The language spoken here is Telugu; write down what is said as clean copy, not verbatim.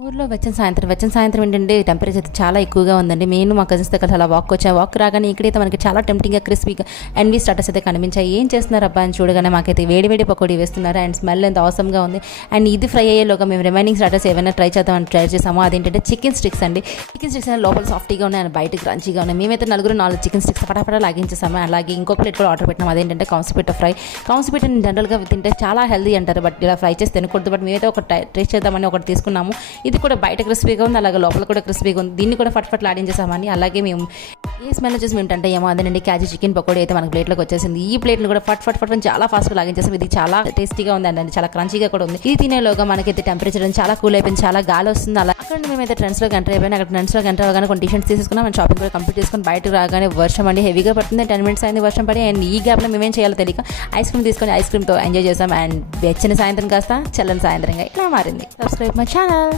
ఊర్లో వెచ్చని సాయంత్రం ఏంటంటే టెంపరేచర్ చాలా ఎక్కువగా ఉందండి. నేను మా కజిన్స్‌తో కలిసి అలా వాక్ రాగానే ఇక్కడైతే మనకి చాలా టెంప్టింగ్‌గా క్రిస్పీగా ఎన్వీ స్టార్టర్స్ అయితే కనిపించాయి. ఏం చేస్తున్నారు అబ్బా అని చూడగానే మాకైతే వేడి వేడి పకోడీ వేస్తున్నారు. అండ్ స్మెల్ ఎంత ఆసమ్‌గా ఉంది. అండ్ ఇది ఫ్రై అయ్యేలోగా మేము రిమైనింగ్ స్టార్టర్స్ ఏమైనా ట్రై చేసాము. అదేంటంటే చికెన్ స్టిక్స్ అండి. చికెన్ స్టిక్స్ అనేవి లోపల సాఫ్టీగా ఉన్నాయి అండ్ బయట క్రంచీగా ఉన్నాయి. మేమైతే 4 చికెన్ స్టిక్స్ ఫటాఫటా లాగించేసాము. అలాగే ఇంకో ప్లేట్ కూడా ఆర్డర్ పెట్టినాము. అదేంటంటే కౌన్సిపిట్ట ఫ్రై. కౌన్సిపిట్ట జనరల్‌గా తింటే చాలా హెల్తీ అంటారు. బట్ ఇలా ఫ్రై చేసి తినకూడదు. బట్ మేమైతే ఒక టేస్ట్ చేద్దామని ఒకటి తీసుకున్నాము. ఇది కూడా బయట క్రిస్పీగా ఉంది, అలాగే లోపల కూడా క్రిస్పీగా ఉంది. దీన్ని కూడా ఫట్ లాడించేసామని. అలాగే మేము ఏ స్మెల్ చూసి ఏంటంటే ఏమో అదేనండి క్యాజీ చికెన్ పకోడీ అయితే మనకు ప్లేట్లోకి వచ్చేసింది. ఈ ప్లేట్ని కూడా ఫట్ అని చాలా ఫాస్ట్గా లాగించేసాం. ఇది చాలా టేస్టీగా ఉంది అండి, చాలా క్రంచీగా కూడా ఉంది. ఇది తినేలోగా మనకైతే టెంపరేచర్ చాలా కూల్ అయిపోయింది, చాలా గాలి వస్తుంది. అలా అక్కడ మేమైతే ట్రెండ్స్లోకి ఎంటర్ అయిపోయినా. అక్కడ ట్రెండ్స్లోకి ఎంటర్ అవ్వగానే కొన్ని టీ-షర్ట్స్ తీసుకున్నాం. అండ్ షాపింగ్ కూడా కంప్లీట్ చేసుకుని బయటకు రాగానే వర్షం అండి హెవీగా పడుతుంది. 10 minutes అయింది వర్షం పడి. అండ్ ఈ గ్యాప్లో మేమేం చేయాలో తెలియక ఐస్ క్రీమ్ తీసుకొని ఐస్ క్రీమ్తో ఎంజాయ్ చేసాం. అండ్ వెచ్చని సాయంత్రం కాస్త చల్లని సాయంత్రంగా ఇలా మారింది. Subscribe my channel.